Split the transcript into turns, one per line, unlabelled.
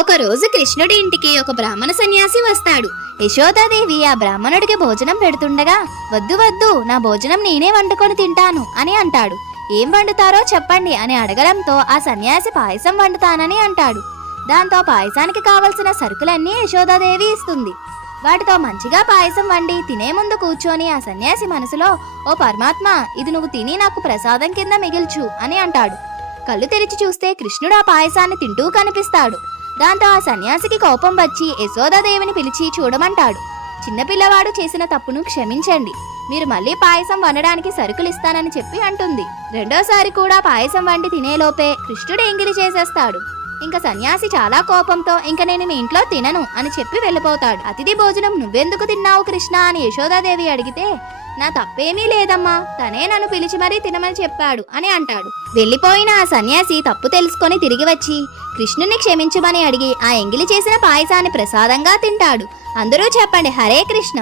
ఒకరోజు కృష్ణుడి ఇంటికి ఒక బ్రాహ్మణ సన్యాసి వస్తాడు. యశోదాదేవి ఆ బ్రాహ్మణుడికి భోజనం పెడుతుండగా వద్దు వద్దు నా భోజనం నేనే వండుకొని తింటాను అని అంటాడు. ఏం వండుతారో చెప్పండి అని అడగడంతో ఆ సన్యాసి పాయసం వండుతానని అంటాడు. దాంతో పాయసానికి కావలసిన సరుకులన్నీ యశోదాదేవి ఇస్తుంది. వాటితో మంచిగా పాయసం వండి తినే ముందు కూర్చొని ఆ సన్యాసి మనసులో ఓ పరమాత్మ ఇది నువ్వు తిని నాకు ప్రసాదం కింద మిగిల్చు అని అంటాడు. కళ్ళు తెరిచి చూస్తే కృష్ణుడు ఆ పాయసాన్ని తింటూ కనిపిస్తాడు. దాంతో ఆ సన్యాసికి కోపం వచ్చి యశోదాదేవిని పిలిచి చూడమంటాడు. చిన్నపిల్లవాడు చేసిన తప్పును క్షమించండి. మీరు మళ్ళీ పాయసం వండడానికి సరుకులు ఇస్తానని చెప్పి అంటుంది. రెండోసారి కూడా పాయసం వండి తినేలోపే కృష్ణుడు ఎంగిలి చేసేస్తాడు. ఇంకా సన్యాసి చాలా కోపంతో ఇంక నేను మీ ఇంట్లో తినను అని చెప్పి వెళ్ళిపోతాడు. అతిథి భోజనం నువ్వెందుకు తిన్నావు కృష్ణ అని యశోదాదేవి అడిగితే నా తప్పేమీ లేదమ్మా. తనే నన్ను పిలిచి మరీ తినమని చెప్పాడు అని అంటాడు. వెళ్ళిపోయిన ఆ సన్యాసి తప్పు తెలుసుకొని తిరిగి వచ్చి కృష్ణుని క్షమించమని అడిగి ఆ ఎంగిలి చేసిన పాయసాన్ని ప్రసాదంగా తింటాడు. అందరూ చెప్పండి హరే కృష్ణ.